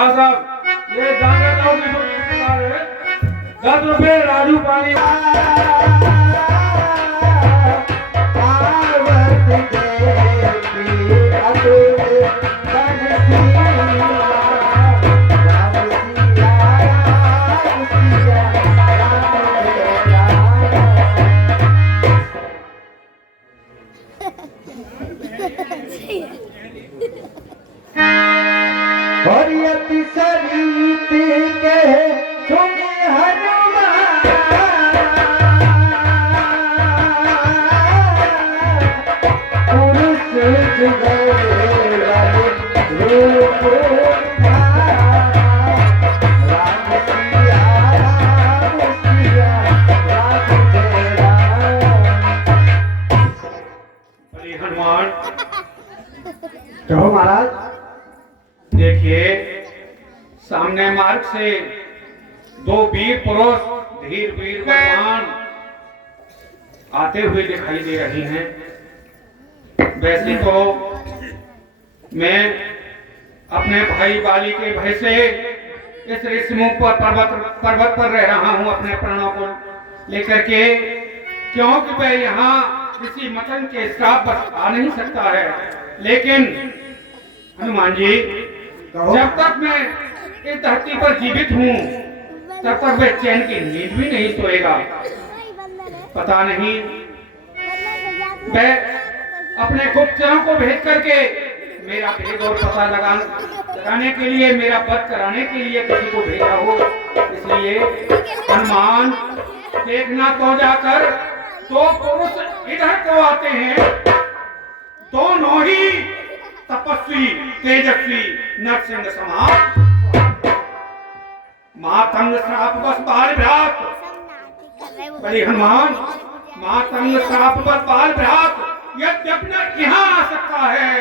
हाँ साहब, ये जाना तो भी बहुत है। 10 रुपए राजू पानी। हरियति सरित के सुने हनुमान पुरुष जुगल रूप राम सिया राम सिया राम जय राम। अरे हनुमान, कहो महाराज। देखिए सामने मार्ग से 2 वीर पुरुष धीर वीर बलवान आते हुए दिखाई दे रही हैं। वैसे तो मैं अपने भाई बाली के भय से इस ऋषिमुख पर पर्वत पर रह रहा हूं अपने प्राणों को लेकर के, क्योंकि वह यहाँ किसी मतन के श्राप बस आ नहीं सकता है। लेकिन हनुमान जी, जब तक मैं इस धरती पर जीवित हूँ तब तक वह चैन की नींद भी नहीं सोएगा। पता नहीं वह अपने गुप्तचरों को भेज करके मेरा भेद और पता लगाने के लिए, मेरा वध कराने के लिए किसी को भेजा हो। इसलिए हनुमान, देखना तो जाकर 2 पुरुष इधर को आते हैं, दोनों ही तपस्वी तेजस्वी नरसिंह समान, मातंग श्राप बस बाल भ्रात। बड़ी हनुमान, मातंग श्राप बस बाल भ्रात यद्यपि न यहाँ आ सकता है,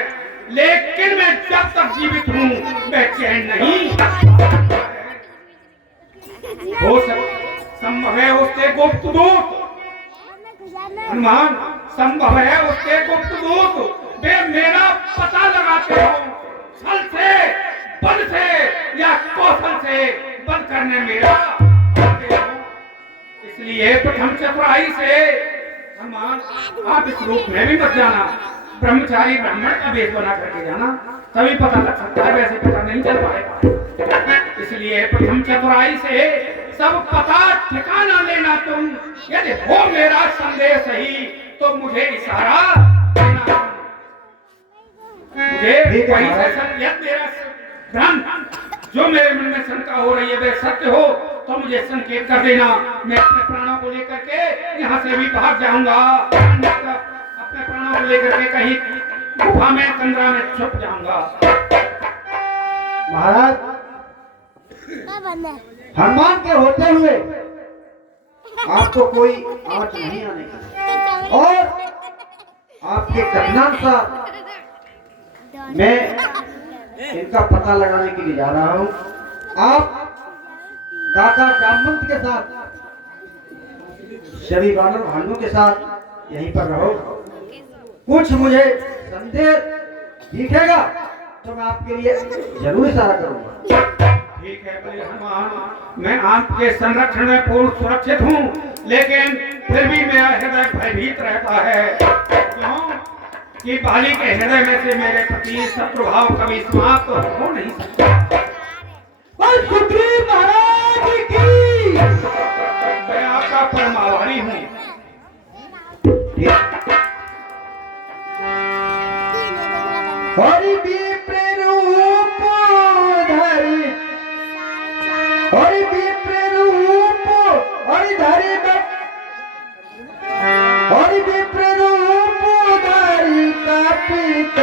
लेकिन मैं जब तक जीवित हूँ मैं चैन नहीं हो सकता। संभव है उसके गुप्त दूत, हनुमान, संभव है उसके गुप्त दूत वे मेरा पता लगाते हो, छल से, बल से या कौशल से बंद करने मेरा आते हो। इसलिए प्रथम चतुराई से हनुमान, आप इस रूप में भी मत जाना, ब्रह्मचारी ब्राह्मण का वेश बना करके जाना, तभी पता लग सकता है, वैसे पता नहीं चल पाएगा। इसलिए प्रथम चतुराई से सब पता ठिकाना लेना तुम। यदि हो मेरा संदेश सही तो मुझे इशारा देना। मुझे वहीं से संकेत मेरा भ्रम, जो मेरे मन में शंका हो रही है वह सत्य हो तो मुझे संकेत कर देना। मैं अपने प्राणों को लेकर के यहाँ से भी भाग जाऊंगा, अपने प्राणों को लेकर के कहीं गुफा में, तंद्रा में छुप जाऊंगा। महाराज, हनुमान के होते हुए आपको कोई आँच नहीं आने की, और आपके कथनानुसार मैं इनका पता लगाने के लिए जा रहा हूँ। आप दाता जामवंत के साथ, सभी वानर भालुओं के साथ यहीं पर रहो। कुछ मुझे संदेह दिखेगा तो मैं आपके लिए जरूर इशारा करूंगा। ठीक है बड़े हनुमान, मैं आपके संरक्षण में पूर्ण सुरक्षित हूँ, लेकिन फिर भी मेरा हृदय भयभीत रहता है। क्यों कि बाली के हृदय में से मेरे प्रति शत्रुभाव कभी समाप्त हो नहीं सकता। सुग्रीव महाराज की मैं आपका परम आभारी हूँ। हरि विप्र रूप धरि, हरि विप्र रूप हरि धरि, हरि विप्र रूप धरि कपित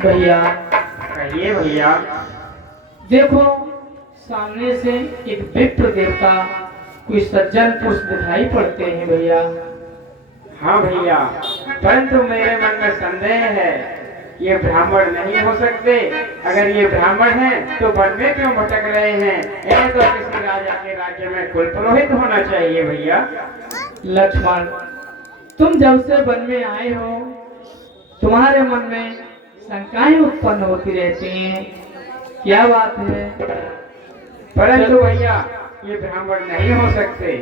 भैया कहिए भैया। देखो, सामने से एक विप्र देवता कोई सज्जन पुरुष दिखाई पड़ते हैं भैया। हाँ भैया, परंतु मेरे मन में संदेह है, ये ब्राह्मण नहीं हो सकते। अगर ये ब्राह्मण हैं तो वन में क्यों भटक रहे हैं? इन्हें तो किसी राजा के राज्य में कुल पुरोहित होना चाहिए भैया। लक्ष्मण, तुम जब से वन में आए हो तुम्हारे मन में शंकाएं उत्पन्न होती रहती हैं, क्या बात है? परंतु भैया ये ब्राह्मण नहीं हो सकते।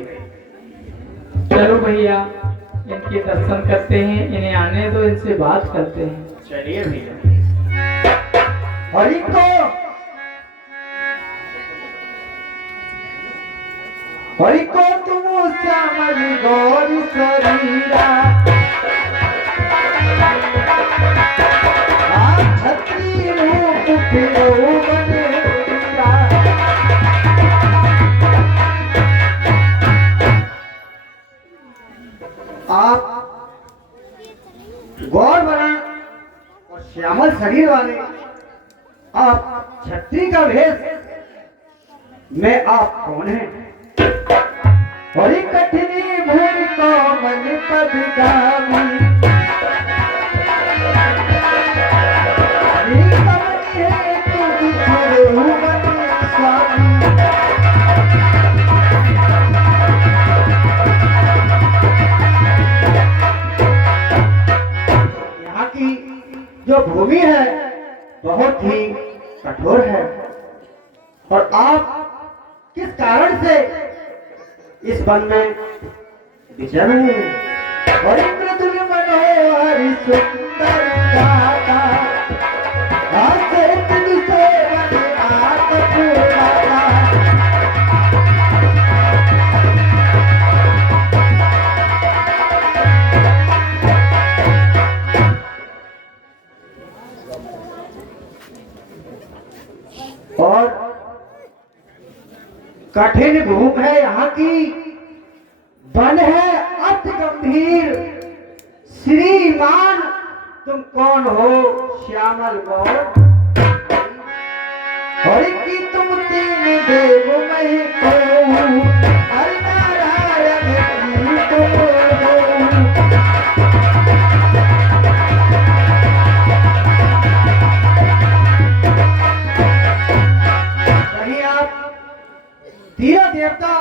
चलो भैया, इनके दर्शन करते हैं, इन्हें आने दो, इनसे बात करते हैं। चलिए भैया। हरि को तुम श्यामल गौर शरीरा, छत्री रूप फिरो बने वीरा। आप गौर बना और श्यामल शरीर वाले, आप छत्री का भेष में आप कौन हैं? बड़ी कठिनी भूमि को मन पद गामी, है तू स्वामी। यहाँ की जो भूमि है बहुत ही कठोर है, और आप किस कारण से इस वन में विचर रहे हैं? बड़ी मृदुल मनोहर सुंदर गाता, आसे तुझसे बने आप पुराना। और कठिन भूख है यहाँ की, वन है अति गंभीर। श्रीमान तुम कौन हो श्यामल गौर? हरि की तुम तीन देव मही को, हरि नारायण की तुम हो। कहीं आप तीनों देवता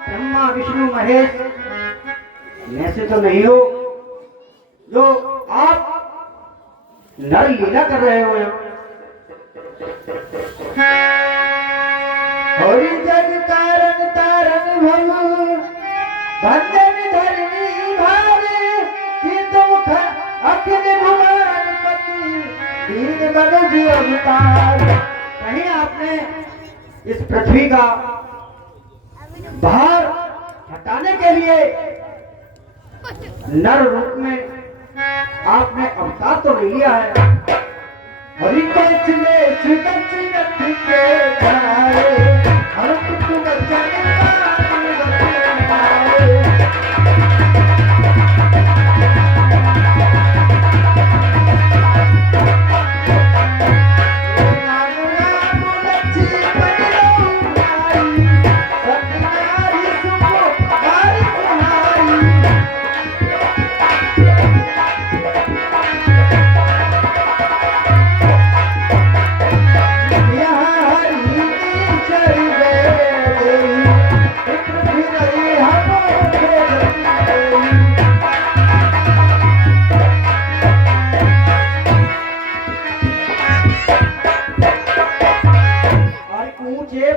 ब्रह्मा विष्णु महेश में से तो नहीं हो, जो आप नर लीला कर रहे हो यहाँ? हरि जग कारण तारण भव, बंधन धरनी भारे, कि तुम अखिल भुवन पति, दीन मनुज अवतार। कहीं आपने इस पृथ्वी का भार हटाने के लिए नर रूप में आपने अवतार तो नहीं लिया है? हरि को चले के धारे, हर कुछ बचाने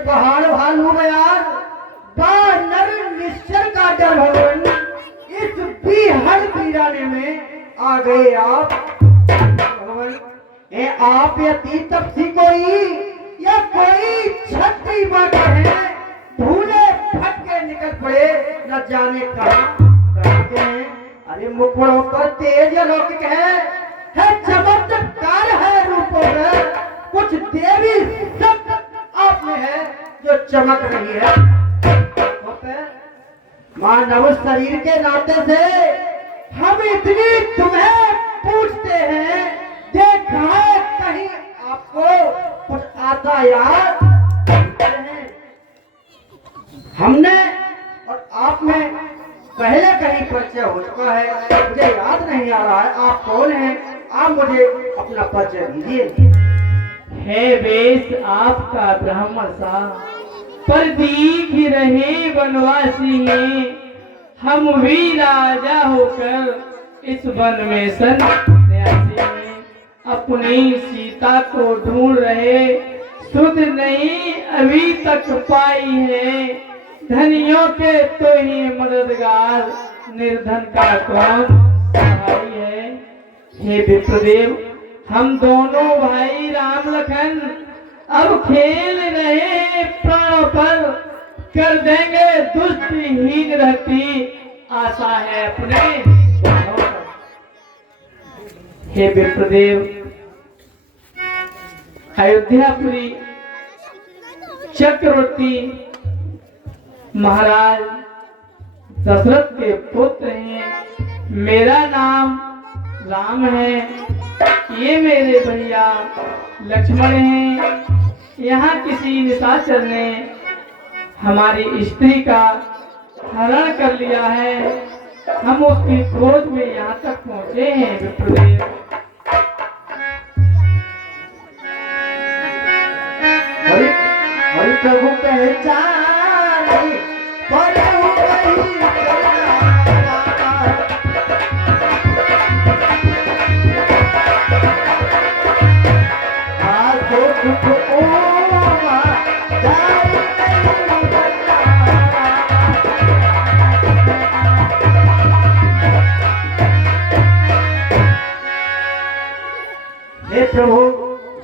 पहाड़ भालू में यार नर निश्चल का डर भवन, इस बीहड़ बीराने में आ गए आप भगवान। ए आप यति तपसी कोई या कोई छत्री बात है, भूले फटके निकल पड़े न जाने कहाँ करते हैं। अरे मुखड़ों पर तेज अलौकिक है चमत्कार है रूपों में, कुछ देवी सब आप में है जो चमक रही है। मानव शरीर के नाते से हम इतनी तुम्हें पूछते हैं, देखा है यातायात हैं। हमने और आप में पहले कहीं परिचय हो चुका है, मुझे याद नहीं आ रहा है आप कौन हैं। आप मुझे अपना परिचय दीजिए। है वेश आपका ब्राह्मण सा, पर दीख रहे वनवासी हैं। हम भी राजा होकर इस वन में सन्यासी हैं। अपनी सीता को ढूंढ रहे, सुध नहीं अभी तक पाई है। धनियों के तो ही मददगार, निर्धन का कौन सहाय है। हे विप्रदेव, हम दोनों भाई राम लखन अब खेल रहे प्राणों पर, कर देंगे दुष्टहीन रहती आशा है अपने प्राणों पर। हे विप्रदेव, अयोध्यापुरी चक्रवर्ती महाराज दशरथ के पुत्र हैं। मेरा नाम राम है। ये मेरे भैया लक्ष्मण हैं। यहाँ किसी निशाचर ने हमारी स्त्री का हरण कर लिया है। हम उसकी खोज में यहाँ तक पहुँचे हैं विप्रदेव। हरि हरि प्रभु पहचानी प्रभु वही हे प्रभु,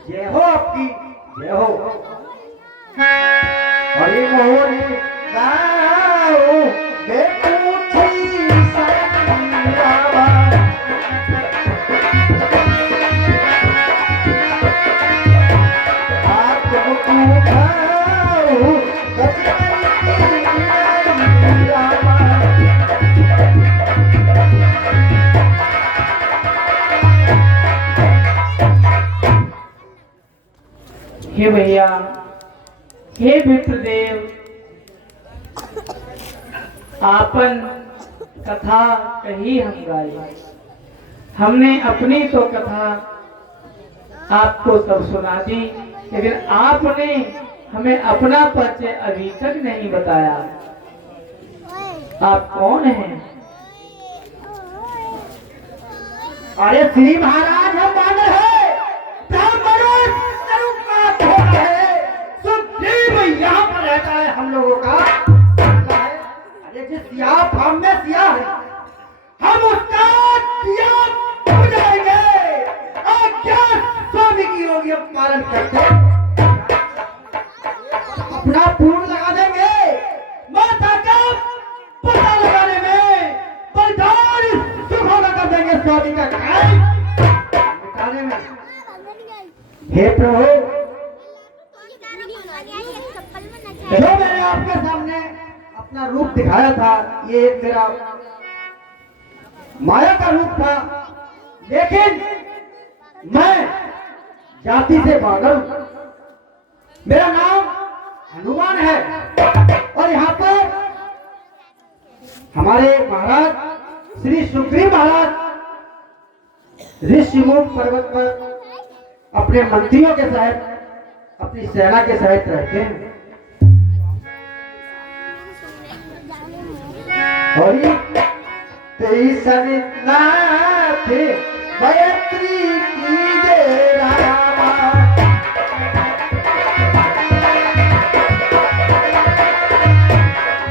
जय हो आपकी, जय हो। हरि मोहन गाओ बेपूछी संगीतावा। आपको पूछाओ बचपन की रामा। हे भैया, हे विप्रदेव, आपन कथा कही हम गाई। हमने अपनी तो कथा आपको सब सुना दी, लेकिन आपने हमें अपना परिचय अभी तक नहीं बताया। आप कौन हैं? अरे श्री महाराज, हम बानर है, ब्राह्मणों है, सुग्रीव यहाँ पर रहता है। हम लोगों का अरे जिस सियाह फार्म में सियाह है, हम उसका सियाह हो जाएंगे। आज्ञा स्वामी की होगी, हम पालन करते अपना पूर्ण लगा देंगे। माता का पता लगाने में बलिदान सुखों कर देंगे। स्वामी का काम निकालने में। हे प्रभु, जो मैंने आपके सामने अपना रूप दिखाया था, ये एक मेरा माया का रूप था, लेकिन मैं जाति से बादल हूं। मेरा नाम हनुमान है और यहाँ पर हमारे महाराज श्री सुग्रीव महाराज ऋषिमुख पर्वत पर अपने मंत्रियों के सहित, अपनी सेना के सहित रहते हैं। हरि तेईस नाथ मैत्री की जय रामा।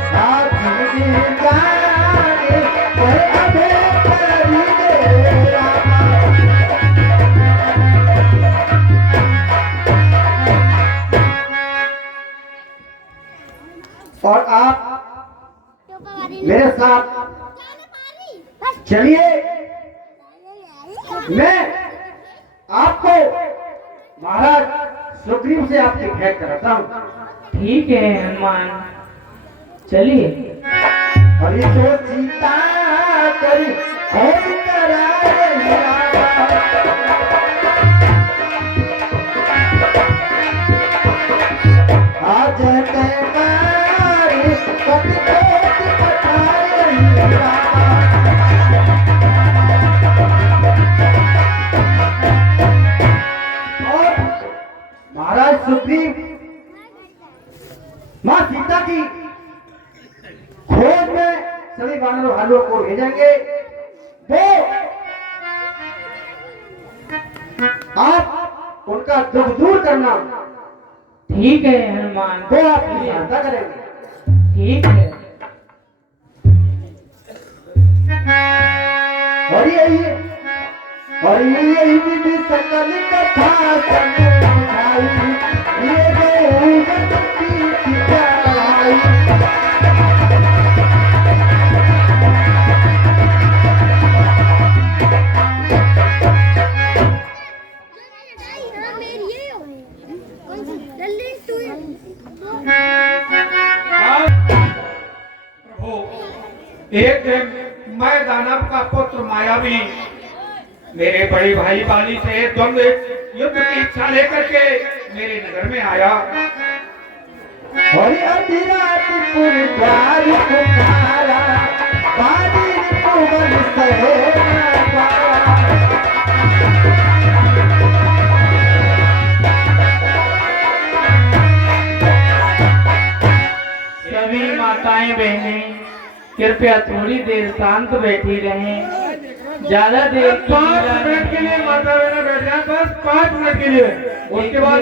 साथ में जाने पर अभय करी जय रामा। और आप मेरे साथ चलिए, मैं आपको महाराज सुग्रीव से आपकी भेंट कराता हूँ। ठीक है हनुमान, चलिए। हरि तो सीता करी और कराए रामा। माँ सीता की खोज में सभी वानरों भालुओं को भेजेंगे। वो आप उनका दुख दूर करना, ठीक है हनुमान, वो आपकी सहायता करेंगे। ठीक है। और यही विधि सकल कथा समझाई, ये गौरव की सिखाई। प्रभु, एक दिन मैं दानव का पुत्र मायावी मेरे बड़े भाई बाली से द्वंद्व युद्ध की इच्छा लेकर के मेरे नगर में आया। और अधिराजपुर द्वार पुकारा, बाली पुवन सहेरा। सभी माताएं बहनें कृपया थोड़ी देर शांत बैठी रहें। ज्यादा देर की 5 मिनट के लिए माता बहना बैठ जाए, बस 5 मिनट के लिए। उसके बाद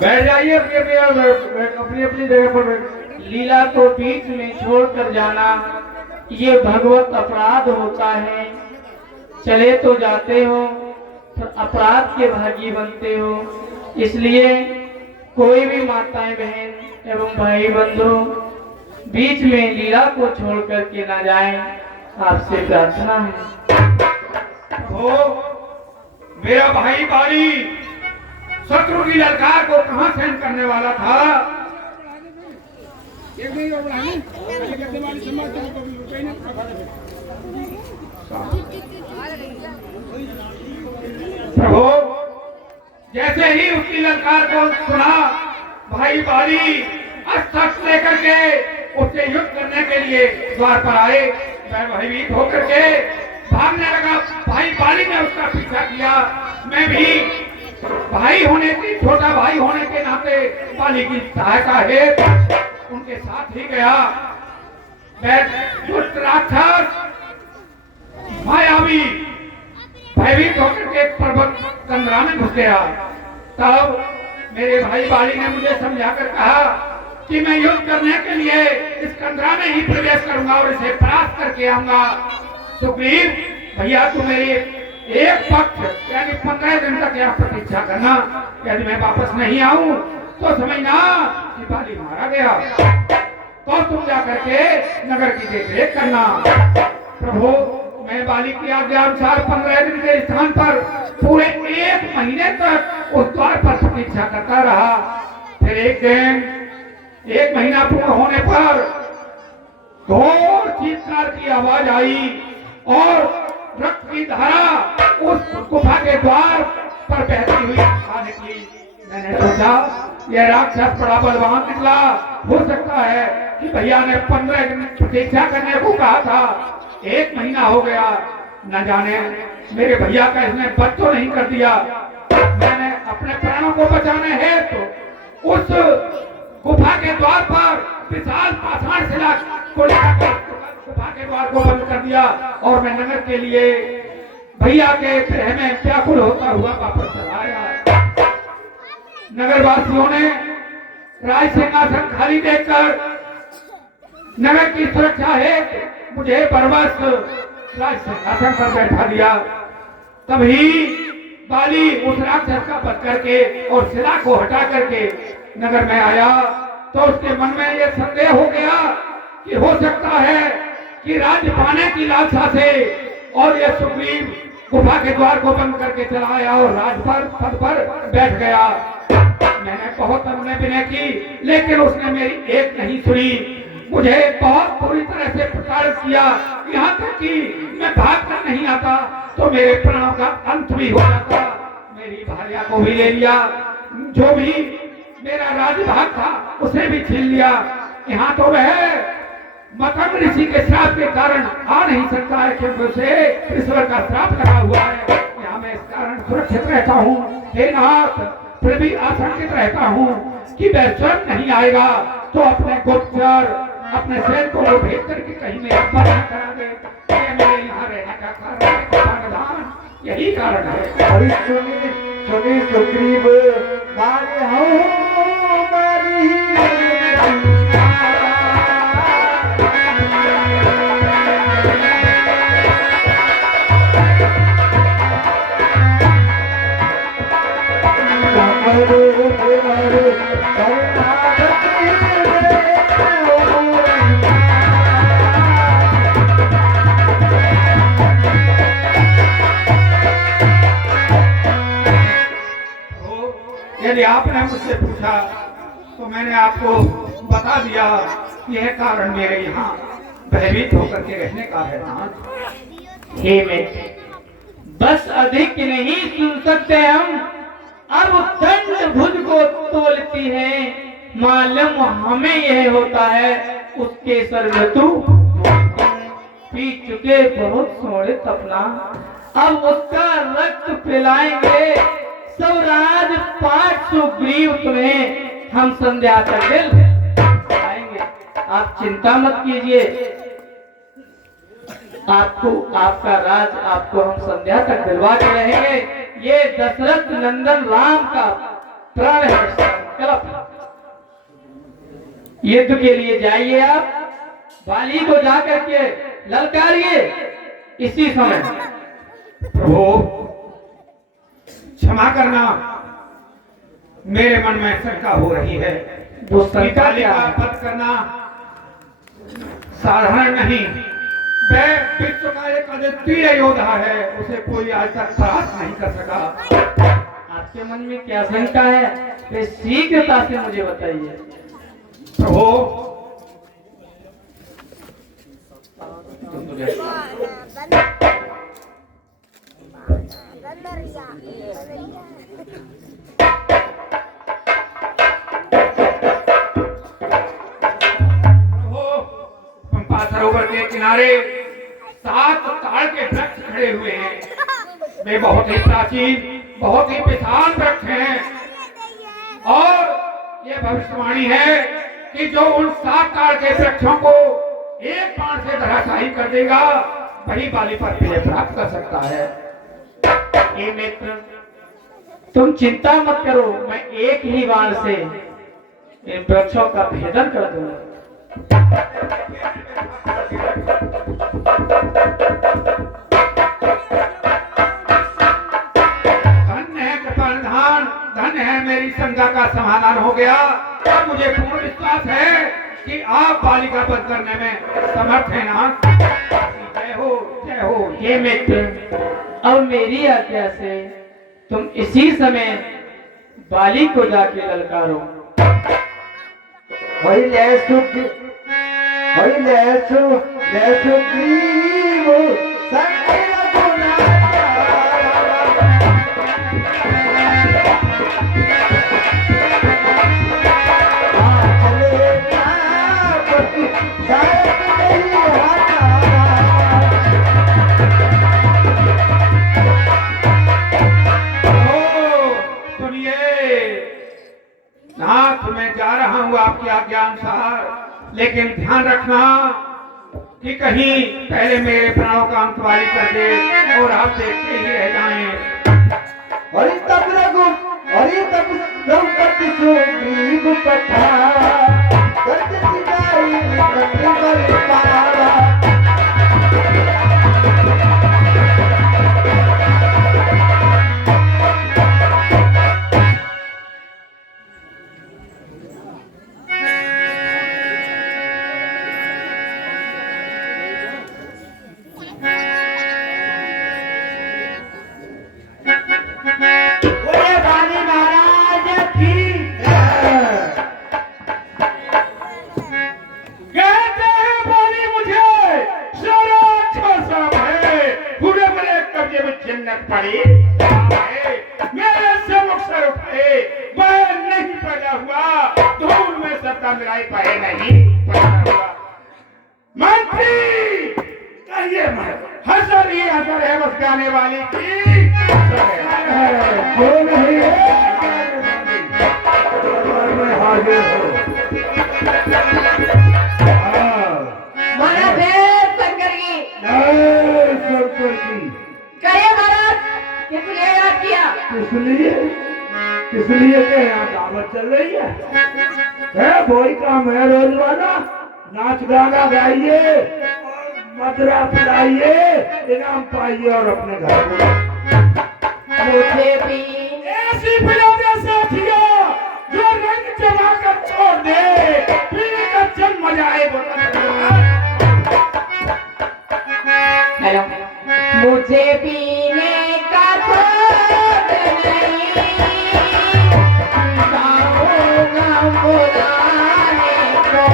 बैठ जाइए अपनी अपनी जगह पर बैठ। लीला को बीच में छोड़कर जाना ये भगवत अपराध होता है। चले तो जाते हो पर अपराध के भागी बनते हो। इसलिए कोई भी माताएं बहन एवं भाई बंधु बीच में लीला को छोड़ करके ना जाएं, आपसे प्रार्थना है। हो मेरा भाई बाली शत्रु की ललकार को कहां सहन करने वाला था। प्रभु, जैसे ही उसकी ललकार को सुना, भाई बाली अस्त्र लेकर के उससे युद्ध करने के लिए द्वार पर आए। मैं भयभीत होकर के भागने लगा। भाई बाली ने उसका पीछा किया। मैं भी भाई होने की, छोटा भाई होने के नाते बाली की सहायता है उनके साथ ही गया। मैं दुष्ट राक्षस मायावी भयभीत होकर के पर्वत कंदरा में घुस गया। तब मेरे भाई बाली ने मुझे समझाकर कहा कि मैं युद्ध करने के लिए इस कंदरा में ही प्रवेश करूंगा और इसे परास्त करके आऊंगा। सुग्रीव भैया, तू मेरी एक पक्ष यानी 15 दिन तक यहाँ प्रतीक्षा करना। यदि मैं वापस नहीं आऊं तो समझना कि बाली मारा गया। तो तुम जा करके नगर की देखरेख करना। प्रभु, मैं बाली की आज्ञा अनुसार 15 दिन के स्थान पर पूरे 1 महीने तक उस द्वार पर प्रतीक्षा करता रहा। फिर एक दिन 1 महीना पूर्ण होने पर घोर चीत्कार की आवाज आई और रक्त की धारा उस गुफा के द्वार पर बहती हुई आ निकली। मैंने सोचा यह राक्षस बड़ा बलवान निकला। हो सकता है कि भैया ने 15 दिन प्रतीक्षा करने को कहा था। 1 महीना हो गया, न जाने मेरे भैया का इसने वध तो नहीं कर दिया। मैंने अपने प्राणों को बचाने हेतु उस गुफा के द्वार पर विशाल पाषाण शिला को लगाकर गुफा के द्वार को बंद कर दिया और मैं नगर के लिए भैया के गृह में व्याकुल होता हुआ वापस चला आया। नगरवासियों ने राज सिंहासन खाली देखकर नगर की सुरक्षा हेतु मुझे बरबस राज सिंहासन पर बैठा दिया। तभी बाली उस राक्षस का वध करके और शिला को हटा करके नगर में आया तो उसके मन में यह संदेह हो गया कि हो सकता है कि राज्य पाने की लालसा से और यह सुग्रीव गुफा के द्वार को बंद करके चला आया और राज पर पद पर बैठ गया। मैंने बहुत अनुनय विनय की लेकिन उसने मेरी एक नहीं सुनी। मुझे बहुत बुरी तरह से प्रताड़ित किया, यहाँ तक कि मैं भाग कर नहीं आता तो मेरे प्राणों का अंत भी हो जाता। मेरी भार्या को भी ले लिया, जो भी मेरा राजभाग था उसे भी छीन लिया। यहाँ तो वह मतंग ऋषि के श्राप के कारण आ नहीं सकता है क्योंकि उसे ईश्वर का श्राप लगा हुआ है। यहाँ मैं इस कारण सुरक्षित रहता हूँ। हे नाथ, फिर भी आशंकित रहता हूँ कि वह स्वयं नहीं आएगा तो अपने गुप्तचर अपने सैनिकों को भेज करके कहीं मेरा पता करा दे। ये मेरे यहाँ रहने का कारण यही कारण है। अरे सुनी सुनी सुग्रीव मारे हो यदि आपने मुझसे पूछा तो मैंने आपको बता दिया यह कारण मेरे यहाँ भयभीत होकर के रहने का है। हे मैं बस अधिक नहीं सुन सकते हम। अब दंड भुज को तोलती है, मालूम हमें यह होता है उसके सर में तू पी चुके बहुत सोने तपना। अब उसका रक्त पिलाएंगे सब राजपाट सुग्रीव तुम्हें हम संध्या तक दिल आएंगे। आप चिंता मत कीजिए, आपको आपका राज आपको हम संध्या तक दिलवा के रहेंगे। ये दशरथ नंदन राम का प्राण है। युद्ध के लिए जाइए, आप बाली को जाकर के ललकारिए इसी समय। प्रभु क्षमा करना, मेरे मन में शंका हो रही है। वो शंका बाली क्या का है? वध करना साधारण नहीं। वह विश्व का एक अद्वितीय योद्धा है, उसे कोई आज तक परास्त नहीं कर सका। आपके मन में क्या शंका है, वे शीघ्रता से मुझे बताइए। प्रभु पंपा सरोवर के किनारे 7 ताड़ के वृक्ष खड़े हुए हैं। वे बहुत ही प्राचीन बहुत ही विशाल वृक्ष हैं और ये भविष्यवाणी है कि जो उन 7 ताड़ के वृक्षों को एक बाण से धराशायी कर देगा वही बाली पर विजय प्राप्त कर सकता है। हे मित्र तुम चिंता मत करो, मैं एक ही बाण से इन वृक्षों का भेदन कर दूंगा। धन्य है कृपानिधान, धन्य है मेरी शंका का समाधान हो गया। अब मुझे पूर्ण विश्वास है कि आप बाली का वध करने में समर्थ हैं ना। जय हो जय हो। हे मित्र अब मेरी आज्ञा से तुम इसी समय बाली को जाके ललकारो। वही सुग्रीव नाथ मैं जा रहा हूँ आपकी आज्ञा अनुसार, लेकिन ध्यान रखना कि कहीं पहले मेरे प्राणों का अंतवाली कर दे और आप देखते ही रह जाएं। अरे तब द्रौपदी सुग्रीव कथा करते सिधाई कटी पारा। मेरे सेवक स्वरूप है, वह नहीं पैदा हुआ, धूल में सत्ता मिलाई पाए नहीं पैदा हुआ। मंत्री कहिए हसर ही हसर है बस गाने वाली की। क्यों नहीं है है, इसलिए के यहाँ दावत चल रही है वही काम है रोजवाना। नाच गाना गाइए और मदरा पिलाइए, इनाम पाइए और अपने घर को मुझे भी ऐसी पिला दे साथियों जो रंग जमा कर छोड़ दे, पीने का जब मजा आए हेलो मुझे पीने का शौक नहीं, जाऊंगा बुलाने को,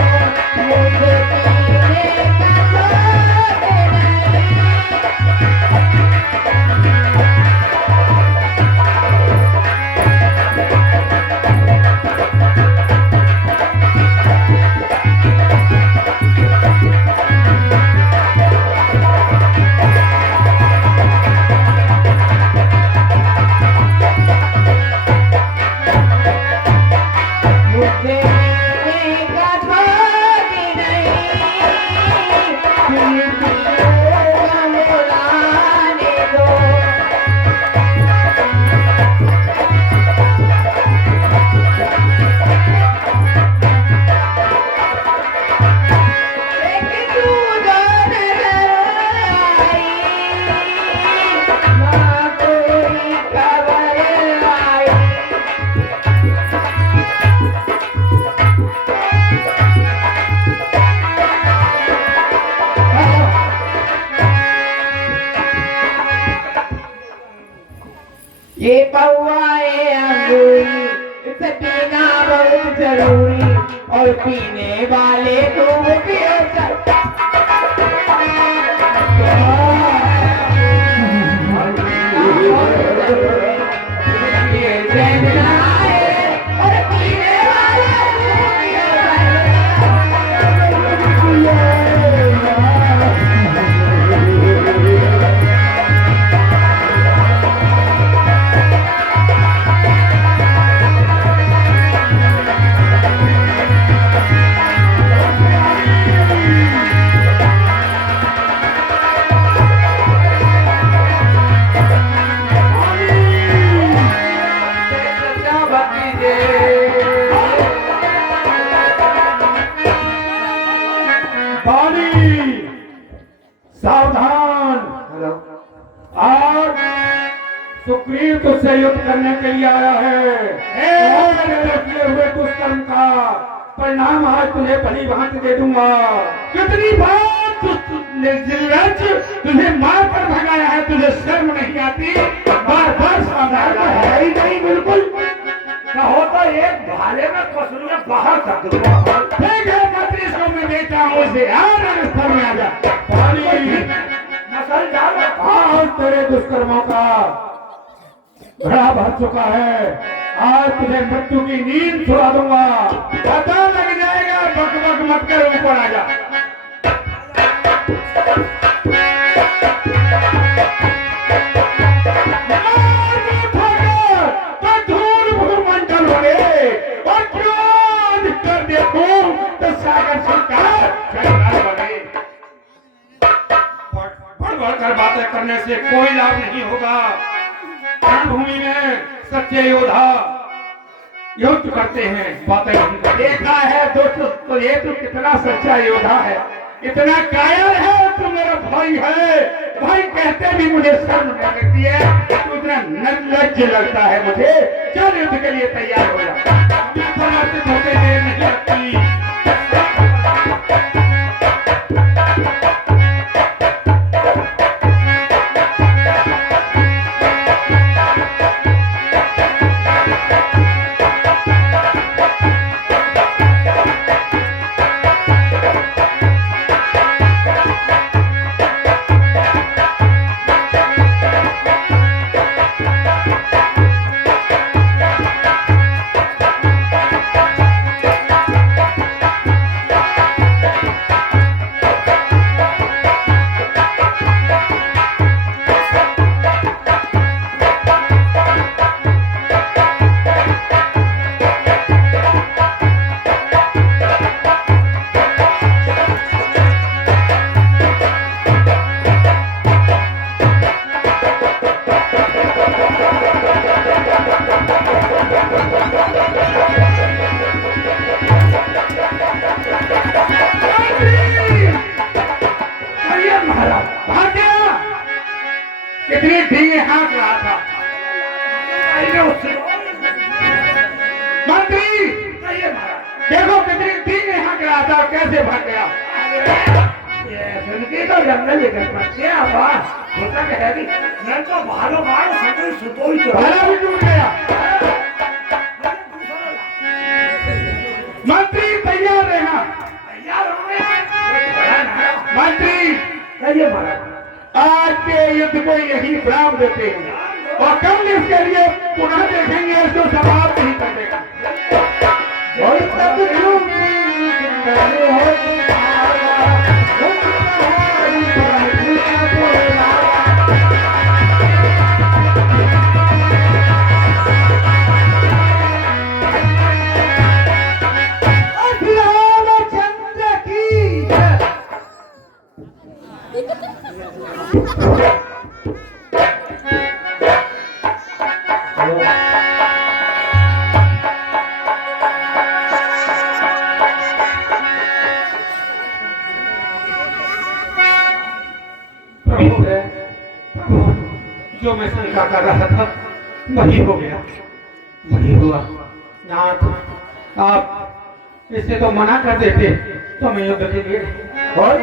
मुझे पीने का शौक नहीं। मुझे पीने का शौक नहीं, जाऊंगा बुलाने को। ये पौआए अंगूरी, इसे पीना बहुत जरूरी, और पीने वाले को पियो ये चैन आए, और पीने वाले को सावधान। हेलो और सुग्रीव तुझसे युद्ध करने के लिए आया है, और मेरे किए हुए दुष्कर्म का परिणाम आज तुझे भली भांति दे दूंगा। कितनी बार तुझे मार कर भगाया है, तुझे शर्म नहीं आती? बार बार सावधान है ही नहीं बिल्कुल। कहो तो एक भाले में कसरूंगा बाहर कर दूंगा। ठीक है मंत्री, इसको मैं देता हूँ, इसे स्थल में आ जा। नसल जान और तेरे दुष्कर्मों का घड़ा भर चुका है, आज तुझे मृत्यु की नींद छुड़ा दूंगा। पता लग जाएगा, बक बक मत कर, ऊपर आ जा। बातें करने से कोई लाभ नहीं होगा। रणभूमि में सच्चे योद्धा युद्ध करते हैं, बातें नहीं करते। देखा है दोस्तों, तो ये तो कितना सच्चा योद्धा है, इतना कायल है। तू मेरा भाई है, भाई कहते भी मुझे शर्म लगती है, तू इतना निर्लज्ज लगता है मुझे। चल युद्ध के लिए तैयार हो जा। समर्पित होते देर नहीं लगती। देखो कितनी तीन यहाँ गिरा था कैसे भाग गया। जिनकी तो जंगल लेकर पहुंचे आपा होता क्या है मैं तो भालो भालो संगल सुतो ही चला भाला भी टूट गया। मंत्री तैयार रहना। तैयार हो गए मंत्री कहिए महाराज आज के युद्ध को यही विराम देते हैं और कल इसके लिए पुनः देखेंगे इसको समाप्त नहीं कर देगा। और तब झूठी हो जो मैं शंका कर रहा था वही हो गया, वही हुआ। नाथ आप इससे तो मना कर देते तो मैं युद्ध के लिए और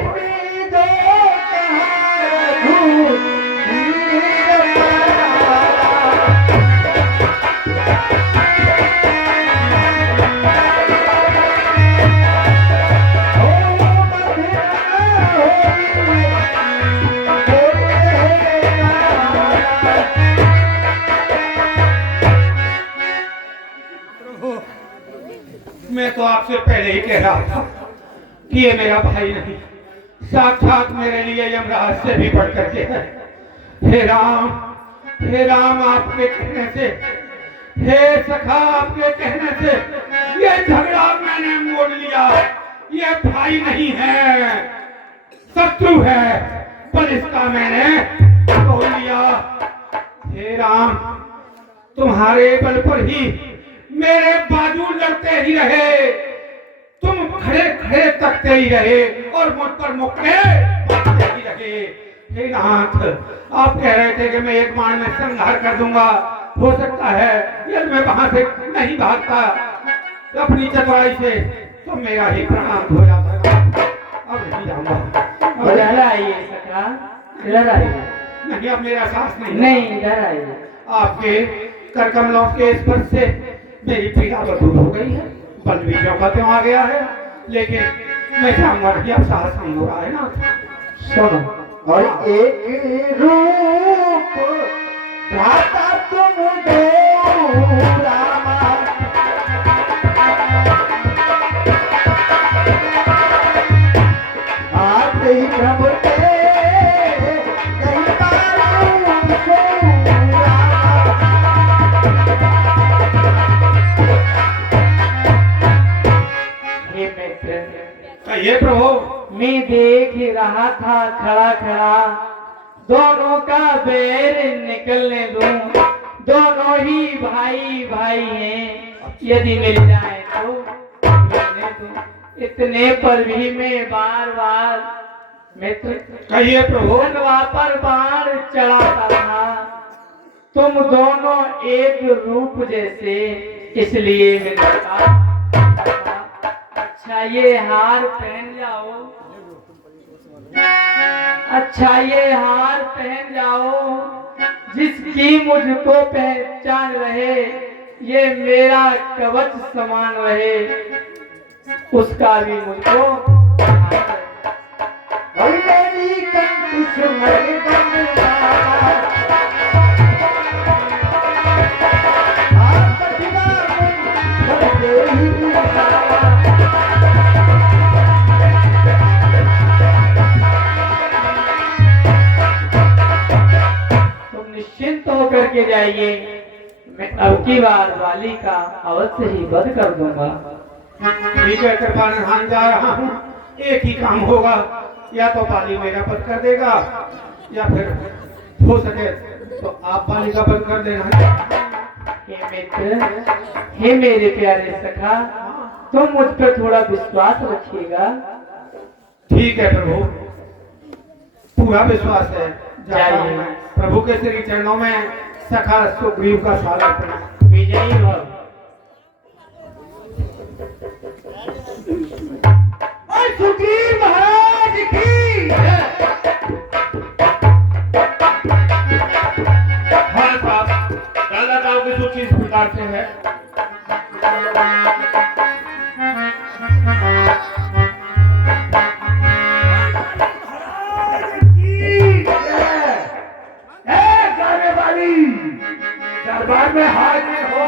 मैं तो आपसे पहले ही कह रहा था कि ये मेरा भाई नहीं, साक्षात मेरे लिए यमराज से भी बढ़ करके है। हे राम आपके कहने से, हे सखा आपके कहने से ये झगड़ा मैंने मोड़ लिया। ये भाई नहीं है, शत्रु है, पर इसका मैंने तोड़ लिया। हे राम तुम्हारे बल पर ही मेरे बाजू लड़ते ही रहे, तुम खड़े खड़े तकते ही रहे और मुझ पर मुक्के मारते ही रहे। हे नाथ आप कह रहे थे कि मैं एक बाण में संहार कर दूंगा, हो सकता है यदि मैं वहां से नहीं भागता अपनी चतुराई से तो मेरा ही प्राण हो जाता। अब नहीं जाऊंगा। इधर आइए सखा, इधर आइए। नहीं अब मेरा साहस नहीं इधर आइए। आपके कर कमलों के स्पर्श से मेरी पीड़ा तो दूर हो गई है, बल भी चौका क्यों आ गया है, लेकिन मैं जाऊंगा कि अब साहस नहीं हो रहा है ना। सुनो और एक रूप भ्राता तुम दो रामा आप ही प्रभु ये प्रभु मैं देख ही रहा था खड़ा खड़ा, दोनों का बैर निकलने दूं, दोनों ही भाई भाई हैं, यदि मिल जाए तो मिलने दूं। इतने पर भी मैं बार बार मित्र कहिए प्रभु। धनवा पर बाण चढ़ाता था, तुम दोनों एक रूप जैसे, इसलिए मैंने कहा अच्छा ये हार पहन जाओ, अच्छा ये हार पहन जाओ, जिसकी मुझको पहचान रहे, ये मेरा कवच समान रहे, उसका भी मुझको करके जाइए, मैं अब की बार वाली का अवश्य ही वध कर दूंगा। ठीक है कृपानिधान जा रहा हूँ, एक ही काम होगा, या तो बाली मेरा वध कर देगा या फिर हो सके तो आप बाली का वध कर देना। हे मित्र, हे मेरे प्यारे सखा, तुम मुझ पर थोड़ा विश्वास रखिएगा। ठीक है प्रभु, पूरा विश्वास है। जाइए। प्रभु के श्री चरणों में सखा सुग्रीव का स्वागत है। विजयी भव। में हाजिर हो।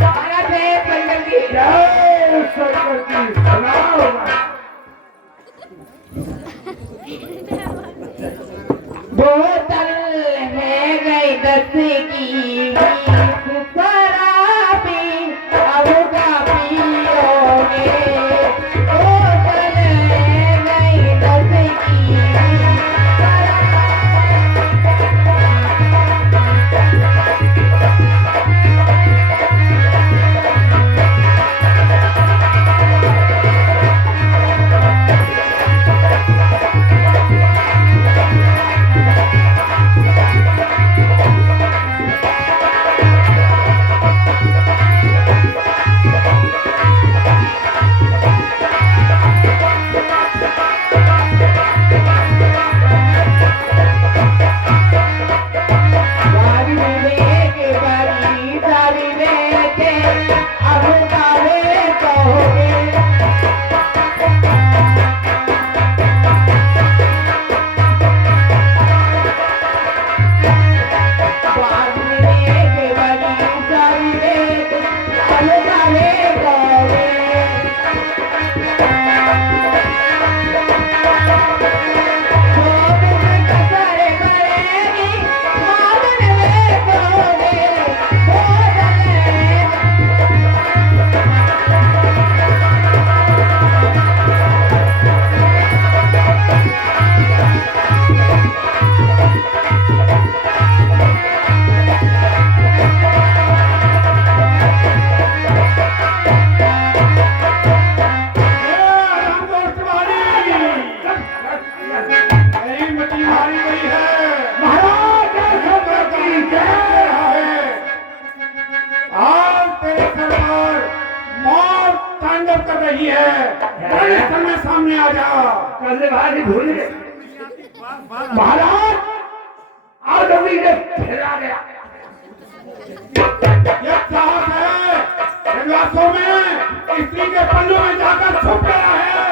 भारत है शंकर की। जय शंकर की। सुनाओ। बोतल है गई 10 की शराबी, अब का पियोगे। बोतल है गई 10 की सामने आ जा। कल भाई भूल गए महाराज। आज अभी फेरा गया। ये साहब है रंगवासों में स्त्री के पल्लू में जाकर छुप गया है।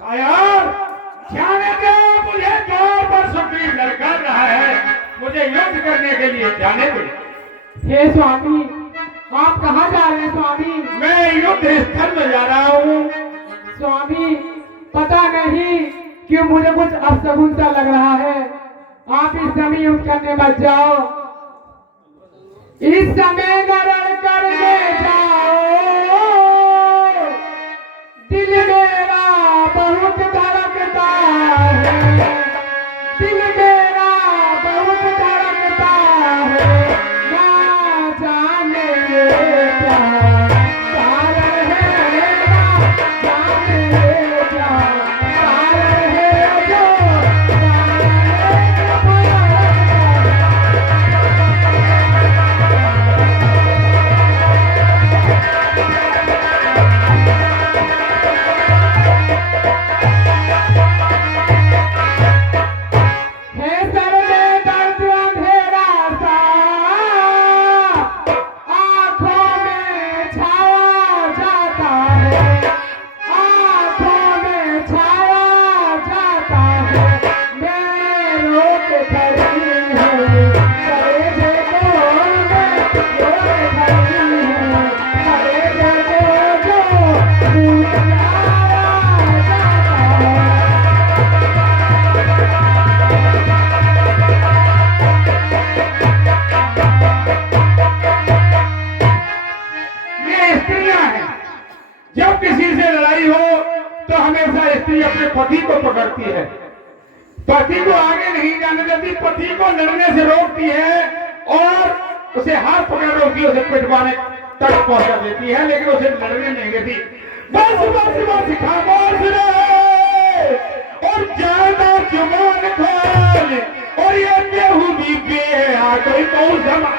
कायर जाने दे मुझे, जो पर सुग्रीव लड़का रहा है मुझे युद्ध करने के लिए जाने दे। हे स्वामी, आप कहाँ जा रहे हैं स्वामी? मैं युद्ध स्थल में जा रहा हूँ। स्वामी, पता नहीं क्यों मुझे कुछ अपशगुन सा लग रहा है। आप इस समय युद्ध करने मत जाओ। इस समय गरण करके जाओ, दिल मेरा बहुत धड़कता है, दिल मेरा बहुत धड़कता है, ना जाने क्या कारण है, ना जाने क्या कारण है, जो है सर में दर्द अंधेरा सा, आँखों में छाया जाता है, आँखों में छाया जाता है। मैं रोक खड़ी हूँ कलेजे को, मैं रोक खड़ी हूँ कलेजे को, जो टूट जाया जाता है। ये स्त्रियां हैं। जब किसी से लड़ाई हो तो हमेशा स्त्री अपने पति को पकड़ती है, पति को आगे नहीं जाने देती, पति को लड़ने से रोकती है और उसे हाथ पकड़ रोकती, उसे पिटवाने तक पहुंचा देती है, लेकिन उसे लड़ने नहीं देती। बस बस बस खामोश रहे और ज्यादा जुबान खोल, और ये गेहूं भी बेहा कोई बहुत समा।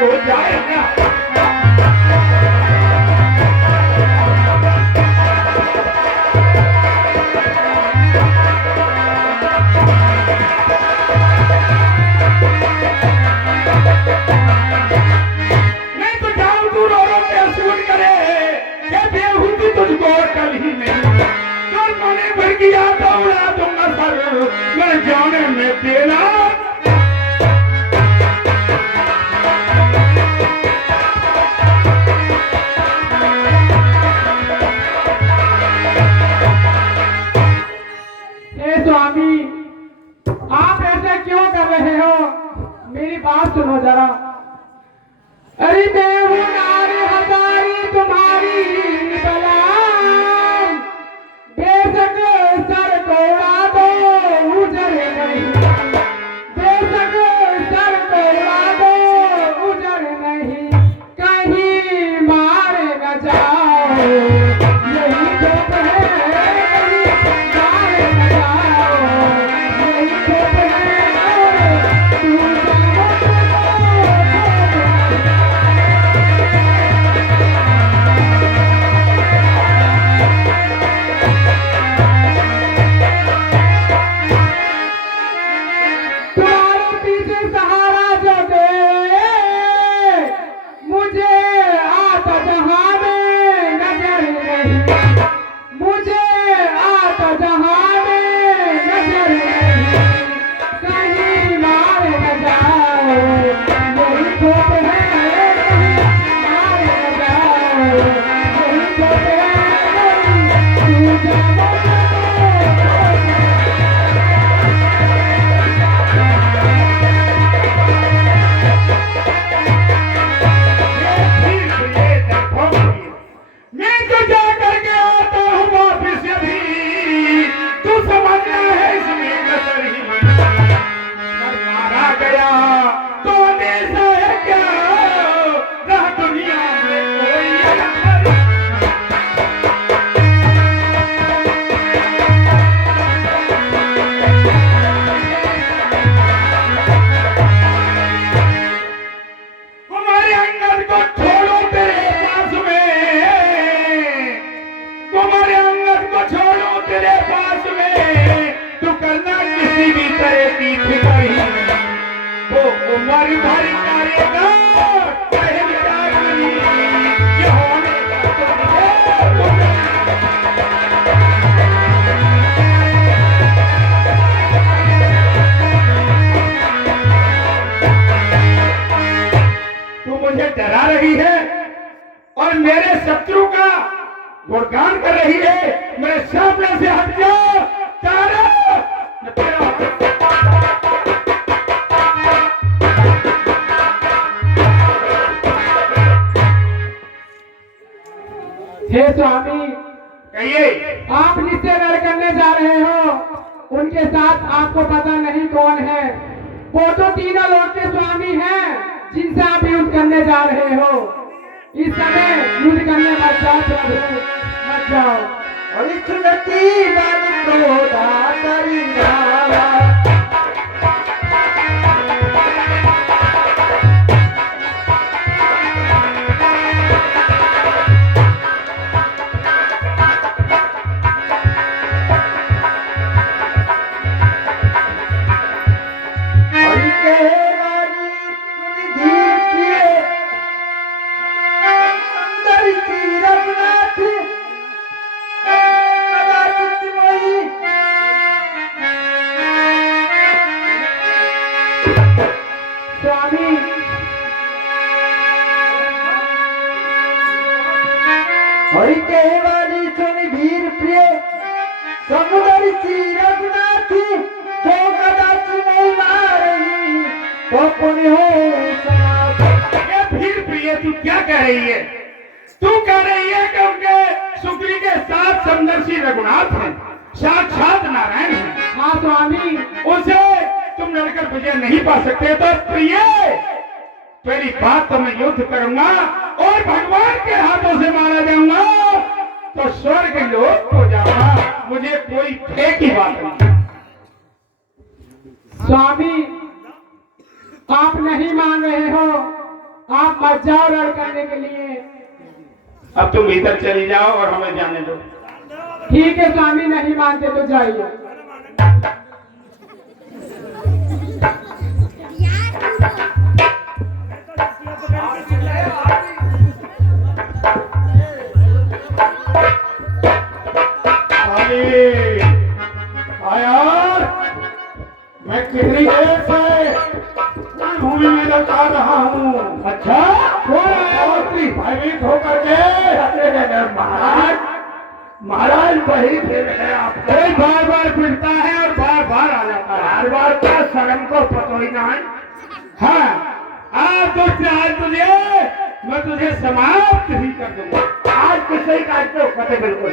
हो जाए क्या? नहीं तो जाऊं तू रो रो के सूट करे कि बेहूदी तुझको कल ही नहीं तो कोने भर की याद उड़ा दूंगा सर मैं जाने में देना हे स्वामी, आप ऐसा क्यों कर रहे हो? मेरी बात सुनो जरा। अरे देव नारी हजारी तुम्हारी बलाम, बेशक सर को उड़ा दो उजर नहीं, बेशक सर को उड़ा दो उजर नहीं, कहीं मार न जाओ यही धूप है, कहीं मार न जाओ यही धूप है, तू तुम्हारे पीछे सहारा जो दे मुझे आता जहां में नजर नहीं, मुझे आता जहां में नजर नहीं, कहीं मार न जाओ यही धूप है, कहीं मार न जाओ यही धूप है, तू जाओ मैं तो जा करके आता हूँ वापिस अभी तू समझना है इसमें कसर ही कर मारा गया तो ऐसा है क्या ना दुनिया में कोई अंतर। तुम्हारे अंगद को छोड़ो तेरे पास में, तुम्हारे अंगद को छोड़ो तेरे पास में, तू करना किसी भी तरह की फिक्र वो उम्र भर करेगा चाहे विचार नहीं ये होने का तो है। तू मुझे डरा रही है और मेरे शत्रु का गुणगान कर रही है, मेरे सामने से हट जा तारा मैं तेरा हे स्वामी, कहिए आप जिससे लड़ करने जा रहे हो उनके साथ आपको पता नहीं कौन है, वो तो तीनों लोक के स्वामी हैं जिनसे आप युद्ध करने जा रहे हो। इस समय युद्ध करने मत जाओ प्रभु, मत जाओ। और सुनती मन क्रोधा करिनावा, हरि के वारी सुनिधि प्रिय, सुंदर की रघुनाथ कदाचित मोहि, स्वामी, हरि के वाली सुनि वीर प्रिय, समुदर की रघुनाथ, जो कदाचित नहीं मारही तो पुण्य हो समाप्त। ये फिर प्रिय तू क्या कह रही है? तू कह रही है कि उनके सुग्री के साथ समदर्शी रघुनाथ हैं, साक्षात नारायण हैं। हाँ स्वामी, उनसे तुम लड़कर विजय नहीं पा सकते तो प्रिय तेरी बात तो मैं युद्ध करूंगा और भगवान के हाथों से मारा जाऊंगा तो स्वर्ग लोक हो जाऊंगा, मुझे कोई ठे की बात नहीं। स्वामी, आप नहीं मान रहे हो, आप मत जाओ रण करने के लिए। अब तुम भीतर चली जाओ और हमें जाने दो। ठीक है स्वामी, नहीं मानते तो जाइए। यार मैं कितनी देर से भूमि में लौटा रहा हूँ। अच्छा भयभीत होकर के महाराज वही फिर है आपको बार बार फिरता है और बार बार आ जाता है। बार बार क्या शर्म को पतो ही ना है। हाँ आज दोस्त आज तुझे मैं तुझे समाप्त ही कर दूंगा। आज किसे ही काटते हो पते बिल्कुल।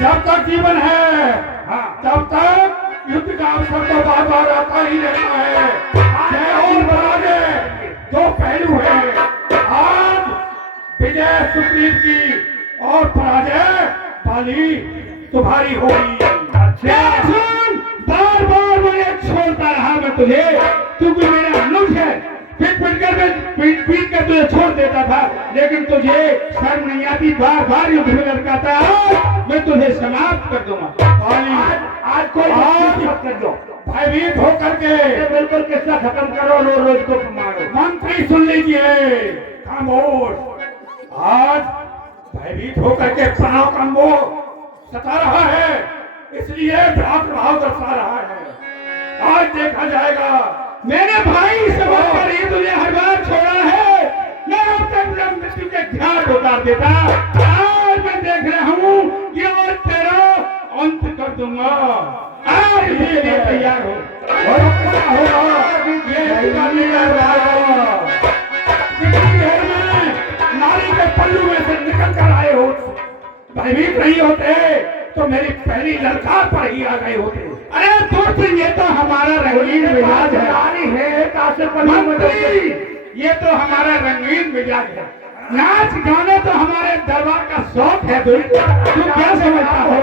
जब तक जीवन है हाँ तब तक युद्ध का अवसर तो बार बार आता ही रहता है। जय और पराजय दो पहलू है। आज विजय सुग्रीव की और पराजय बाली तुम्हारी होगी। अच्छा सुन बार बार मुझे छोड़ता रहा मैं तुझे, तू भी मेरा अनुज है। पीट कर तुझे छोड़ देता था लेकिन तुझे शर्म नहीं आती, बार बार युद्ध में लड़काता है। मैं तुझे समाप्त कर दूंगा। आज कोई मत कर दो भयभीत होकर के बिल्कुल किस्सा खत्म करो। रोज को मारो। मंत्री सुन लीजिए खामोश। आज भयभीत होकर के तनाव का मोह सता रहा है, इसलिए भाव दर्शा रहा है। आज देखा जाएगा। मेरे भाई से बढ़कर ही तुझे हर बार छोड़ा है। मैं अब तक मृत्यु के घाट उतार देता। आज मैं देख रहा हूँ कि और तेरा अंत कर दूंगा। आज इसके लिए तैयार हो और अपना होगा कितनी देर में नारी के पल्लू में से निकल कर आए हो। भयभीत नहीं होते तो मेरी पहली ललकार पर ही आ गए होते। अरे दोस्त ये तो हमारा रंगीन मिजाज है। मंत्री ये तो हमारा रंगीन मिजाज है। नाच गाने तो हमारे दरबार का शौक है। तू क्या समझता हो?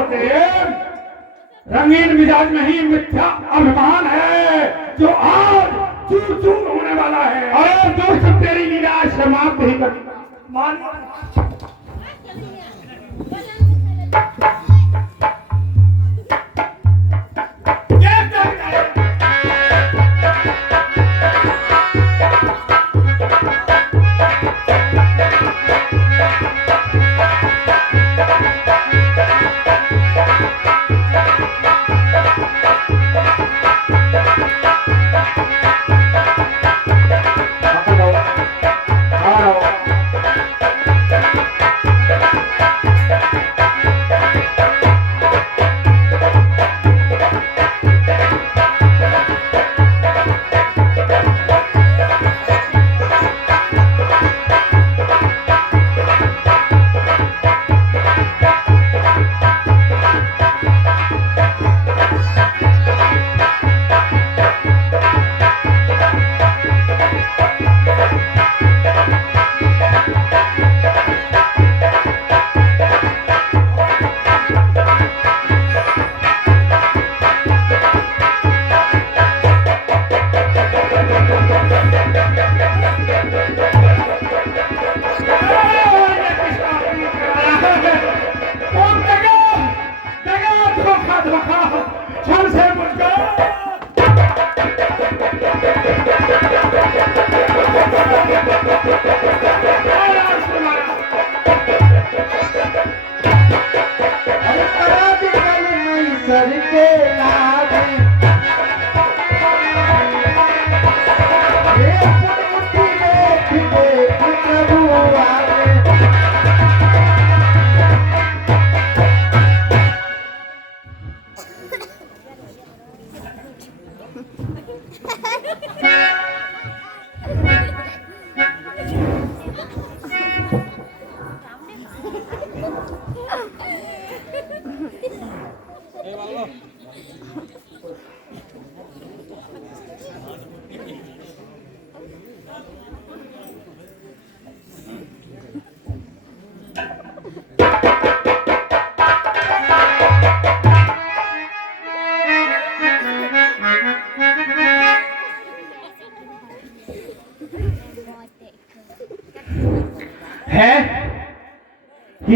रंगीन मिजाज नहीं मिथ्या अभिमान है जो आज चूर चूर होने वाला है। और दोस्त तेरी लीला समाप्त ही कर मान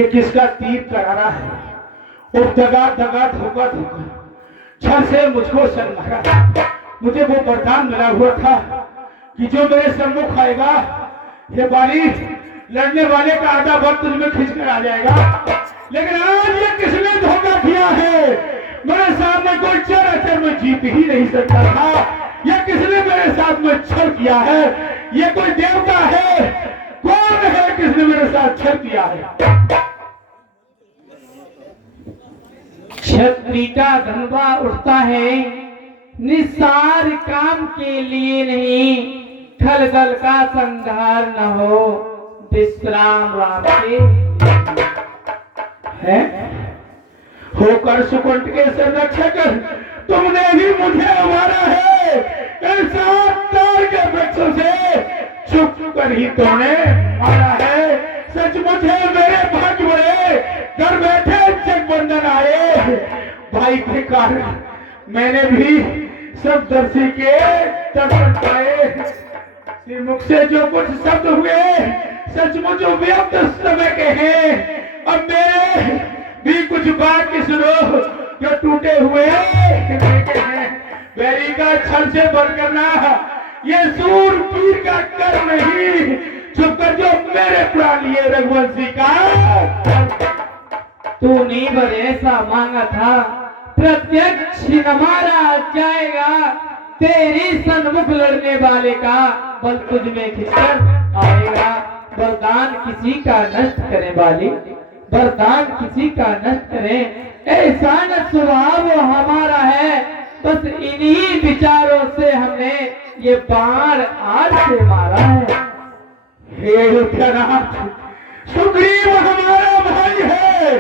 ये किसका तीर करारा है? वो दगा दगा धोखा धोखा छल से मुझको सन मारा। मुझे वो वरदान मिला हुआ था कि जो मेरे सम्मुख आएगा ये बारी लड़ने वाले का आधा बल तुझ में खींच कर आ जाएगा। लेकिन आज ये किसने धोखा किया है? मेरे सामने कोई चर में जीत ही नहीं सकता था। ये किसने मेरे साथ में छल किया है? ये कोई देवता है? कौन है किसने मेरे साथ छल किया है? क्षत्रिय का धनवा उठता है निस्सार काम के लिए नहीं, खल दल का संहार न हो विश्राम राम के है। होकर सुकुंठ के संरक्षक तुमने ही मुझे मारा है। इन 7 तार के वृक्षों से छुप कर ही तुमने मारा है। सचमुच है मेरे भाग्य बड़े, घर बैठे जगबंधन आए। भाई के कारण मैंने भी सब दर्शी के दर्शन पाए। मुख से जो कुछ शब्द हुए सचमुच व्यक्त समय के हैं। अब मेरे भी कुछ बाकी सुनो जो टूटे हुए हैं। बैरी का छल से बर करना ये सूरवीर का कर्म नहीं, चुप कर जो मेरे प्राण लिए रघुवंशी का। तूने बर ऐसा मांगा था प्रत्यक्ष न मारा जाएगा, तेरी सन्मुख लड़ने वाले का बल तुझ में खिंचकर आएगा। वरदान किसी का नष्ट करे वाली, वरदान किसी का नष्ट करे ऐसा न स्वभाव हमारा है। बस इन्हीं विचारों से हमने ये बाण आज से मारा है। हे रुद्रनाथ, सुग्रीव हमारा भाई है,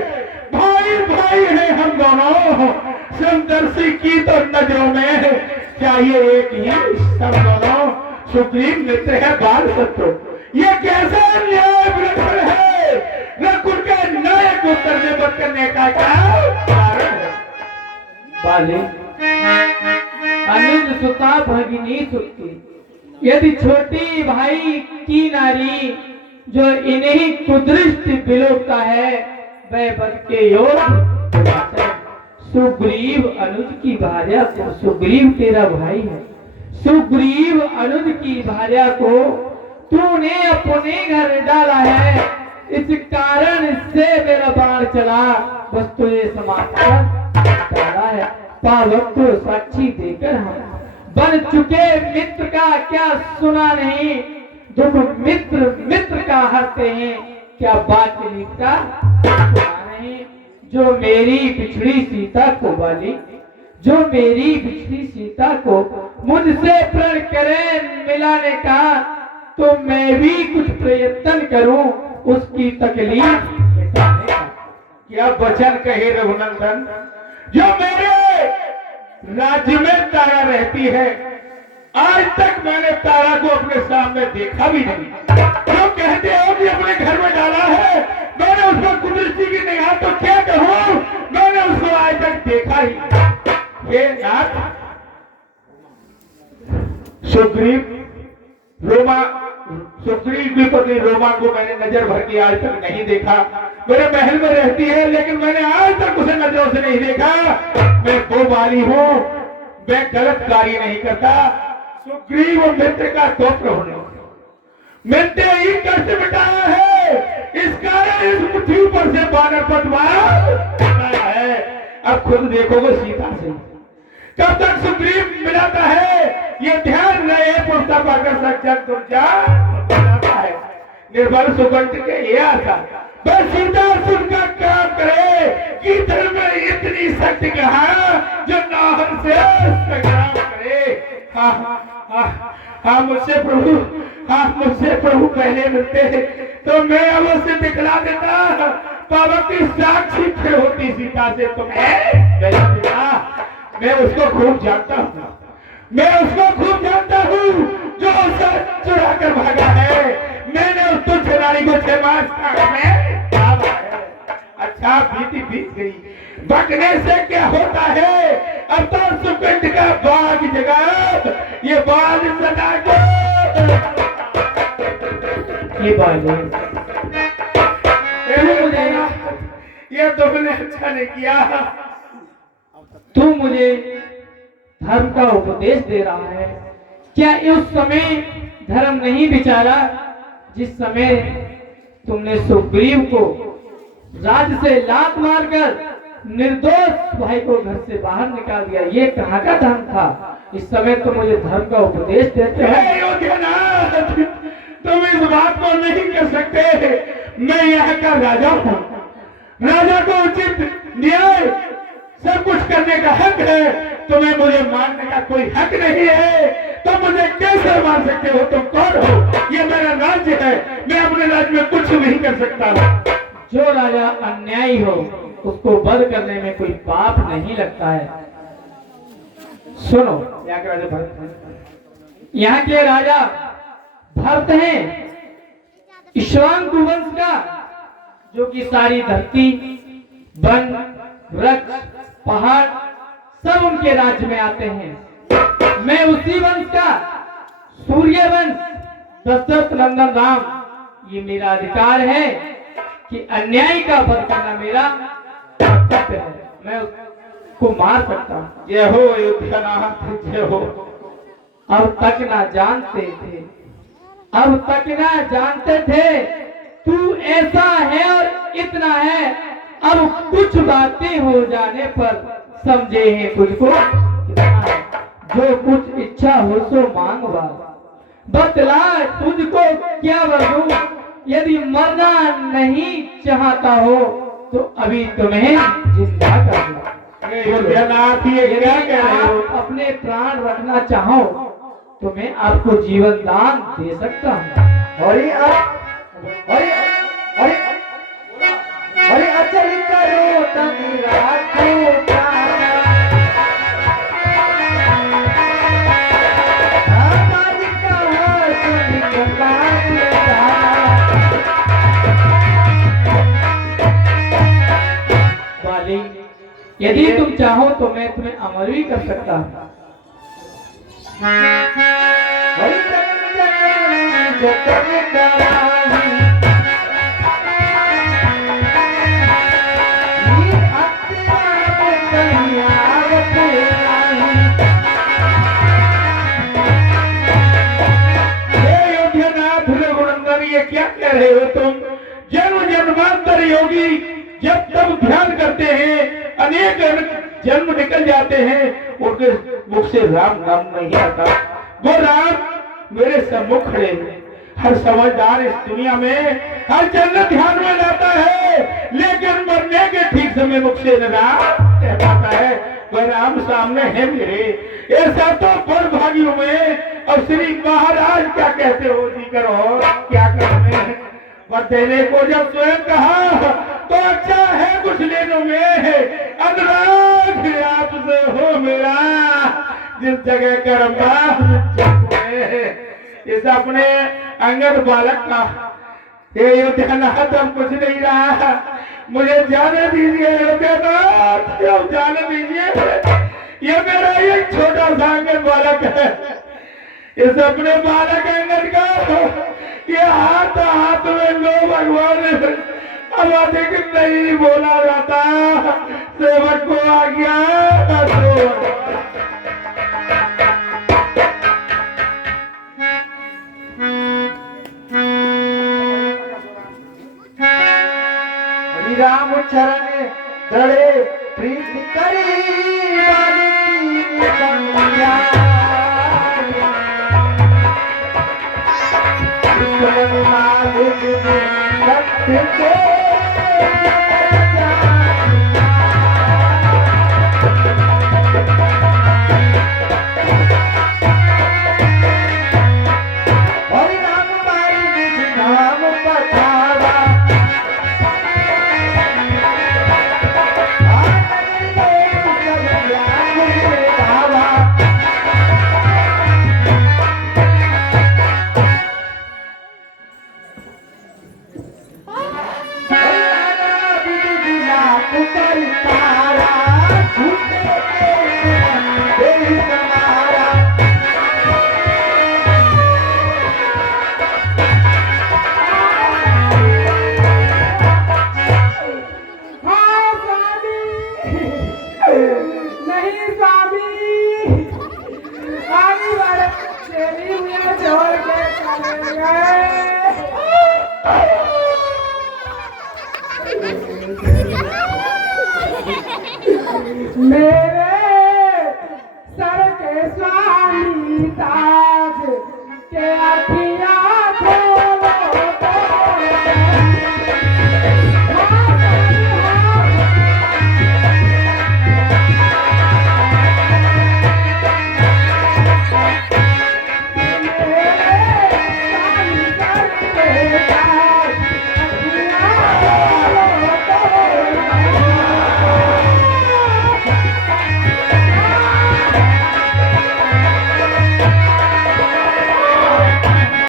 भाई भाई है हम दोनों। समदर्शी की तो नजरों में चाहिए एक ही सब दोनों। सुग्रीव मित्र है बाल शत्रु, ये कैसा न्याय विलक्षण है? रघुकुल के नायक को तरबेबत करने का क्या कारण है? बाले अनुज सुता भगिनी सुती, यदि छोटी भाई की नारी जो इन्हीं कुदृष्टि बिलोकता है वह बन के योग सुग्रीव अनुज की भार्या को, सुग्रीव तेरा भाई है, सुग्रीव अनुज की भार्या को तूने अपने घर डाला है। इस कारण से मेरा बाण चला, बस तुझे समाप्त डाला है। पावक को साक्षी देकर हम बन चुके मित्र का क्या सुना नहीं। दुख मित्र मित्र का हंसते हैं, क्या बात का सुना नहीं। जो मेरी बिछड़ी सीता को वाली, जो मेरी बिछड़ी सीता को मुझसे प्रण करे मिलाने का, तो मैं भी कुछ प्रयत्न करूं उसकी तकलीफ मिटाने का। क्या वचन कहे रघुनंदन? जो मेरे राज्य में तारा रहती है, आज तक मैंने तारा को अपने सामने देखा भी नहीं। जो कहते हो कि अपने घर में डाला है, मैंने उसको कुदरती की निगाह तो क्या कहूं, मैंने उसको आज तक देखा ही। ये नाथ सुग्रीव रोमा, सुग्रीव की पत्नी रोमा को मैंने नजर भर के आज तक नहीं देखा। मेरे महल में रहती है लेकिन मैंने आज तक उसे नजरों से नहीं देखा। मैं दो बारी हूं, मैं गलत कार्य नहीं करता। सुग्रीव और मित्र का गोत्र होने मिलते ही कष्ट मिटाया है, इस कारण इस पृथ्वी पर से बानर पतवार है। अब खुद देखोगे सीता से कब तक सुग्रीव मिलाता है, ये ध्यान रहे। पुष्टा पाकर सज्जन दुर्जा बनाता है। निर्बल सुगंध के ये आशा बस सीता सुनकर काम करे कि धर्म में इतनी शक्ति कहा जो नाहर से संग्राम करे। हाँ मुझसे प्रभु, हाँ मुझसे प्रभु पहले मिलते तो मैं अवश्य दिखला देता। पावक की साक्षी फिर होती सीता से तुम्हें। मैं उसको खूब जानता हूँ, मैं उसको खूब जानता हूँ जो उसे चुरा कर भागा है। मैंने उस तुच्छ नारी को 6 मास में पाला है। अच्छा बीती बीत गई, बकने से क्या होता है? अब तो सुकुंठ का बाग जगह ये बाग सदा को ये बात है। नहीं किया। तू मुझे धर्म का उपदेश दे रहा है। क्या उस समय धर्म नहीं विचारा जिस समय तुमने सुग्रीव को राज से लात मारकर निर्दोष भाई को घर से बाहर निकाल दिया? ये कहाँ का धर्म था? इस समय तो मुझे धर्म का उपदेश देते हैं। अयोध्यानाथ, तुम इस बात को नहीं कर सकते। मैं यहाँ का राजा हूँ। राजा को उचित न्याय सब कुछ करने का हक है। तुम्हें मुझे मारने का कोई हक नहीं है। तुम मुझे कैसे मार सकते हो? तुम कौन हो? ये मेरा राज्य है। मैं अपने राज्य में कुछ नहीं कर सकता। जो राजा अन्यायी हो उसको वध करने में कोई पाप नहीं लगता है। सुनो, यहाँ के राजा भरत, यहाँ के राजा भरत हैं इक्ष्वाकु वंश का, जो कि सारी धरती, वन, वृक्ष, पहाड़ सब उनके राज्य में आते हैं। मैं उसी वंश का सूर्य वंश दशरथ नंदन राम। ये मेरा अधिकार है कि अन्यायी का वध करना मेरा कर्तव्य है। मैं उसको मार सकता हूँ। जय हो अयोध्यानाथ, जय हो। अब तक ना जानते थे, अब तक ना जानते थे तू ऐसा है और इतना है। अब कुछ बातें हो जाने पर समझे हैं तुझको कितना है। जो कुछ इच्छा हो सो मांग बतला, तुझको क्या बदलूं? यदि मरना नहीं चाहता हो तो अभी तुम्हें जिंदा कर दूं। अयोध्यानाथ, ये क्या कह रहे हो? आप अपने प्राण रखना चाहो तो मैं आपको जीवन दान दे सकता हूँ। अरे अरे अरे अरे अचल करो तनी राखो प्राण। हमारी कहा सुन कलाम वाली, यदि तुम चाहो तो मैं तुम्हें अमर भी कर सकता हूँ। ये क्या कह रहे हो तुम? जन्म जन्मांतर योगी जब तब ध्यान करते हैं, अनेक जन्म निकल जाते हैं, उनके मुख से राम नाम नहीं आता। वो राम मेरे सम्मुख खड़े हैं। हर समझदार इस दुनिया में हर जन्नत ध्यान में लाता है, लेकिन मरने के ठीक समय मुख से राम कह पाता है। वह राम सामने है मेरे। ऐसा तो बड़ भागी हूं मैं। अब श्री महाराज क्या कहते हो जी करो, क्या करने पर देने को जब स्वयं कहा तो अच्छा है कुछ लेने में। अनुराग आपसे हो मेरा, जिस जगह कर्म इस अपने अंगद बालक का ये अयोध्यानाथ अब कुछ नहीं रहा। मुझे जाने दीजिए अयोध्यानाथ, जाने दीजिए। ये मेरा एक छोटा सा अंगद बालक है। इस अपने बालक अंगद का ये हाथ हाथ में लो भगवान। अब अधिक नहीं बोला जाता, सेवक को आ गया। राम चरण दड़े प्रीत करी नहीं स्वामी, आगे वाले तेरी मुझे छोड़ के चले गए। मेरे सर के स्वामी था